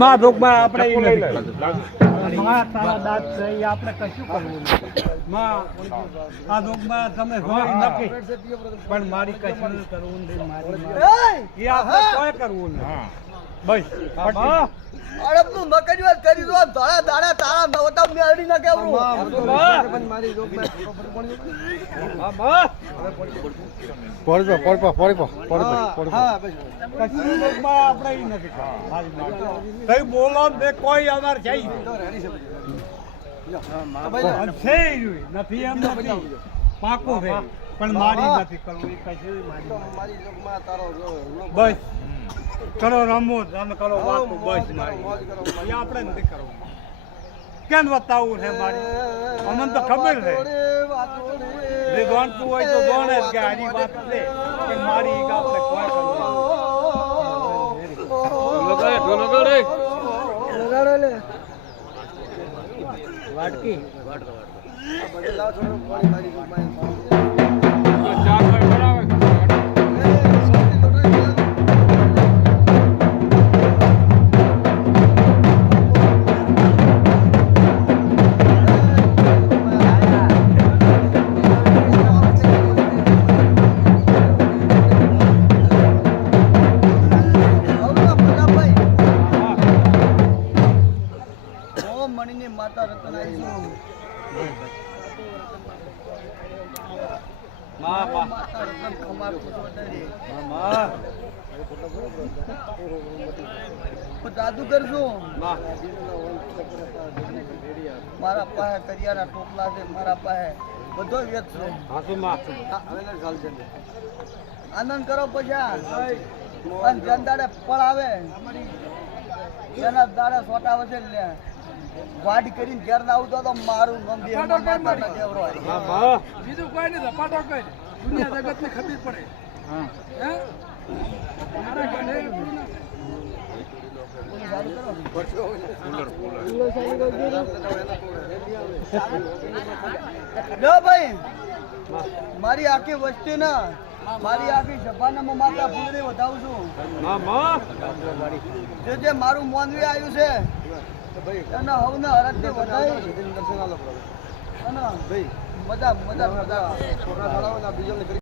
માં દુઃખમાં આપણે ઈ નથી માં તારા દાંત છે ઈ આપણે કશું કરવું નથી માં આ દુઃખમાં તમે જોઈ નથી પણ મારી કશું કરવું નહીં મારી ઈ આપણે કોઈ કરવું નહીં બસ અરે તું મકઈ વાત કરી દો ધોળા દાડા તારા નવતા મેળડી ના કેવરું મારી દુઃખમાં બોલો કોઈ અમાર નથી એમ નથી પાકું છે પણ મારી નથી કરવું બસ કરો રમો તમે કરો વાતો બસ મારી આપણે નથી કરવું કેમ બતાવવું છે મારી અમને તો ખબર છે જે ગણતું હોય તો ગણે જ કે આની વાત છે કે મારી આપણે કોઈ વાટકી માતા રતનાઈ માતા રતન ખમાર જાદુ કરશું મારા પાસે કરિયાના ટોપલા છે મારા પાસે બધો વેચ છે આનંદ કરો પછી અને જેન દાડે ફળ આવે એના દાડે સોટા વચ્ચે લે વાડી કરીને ઘેર ના આવતો તો મારું નામ દે બીજું કોઈ નહીં ધપાટો કઈ દુનિયા જગત ને ખબર પડે ભાઈ મારી આખી વસ્તી ના મારી આખી સભાના માતા ફૂલડી વધાવું છું જે મારું મોનવી આવ્યું છે અને હવને હરકને વધાઈ અને મજા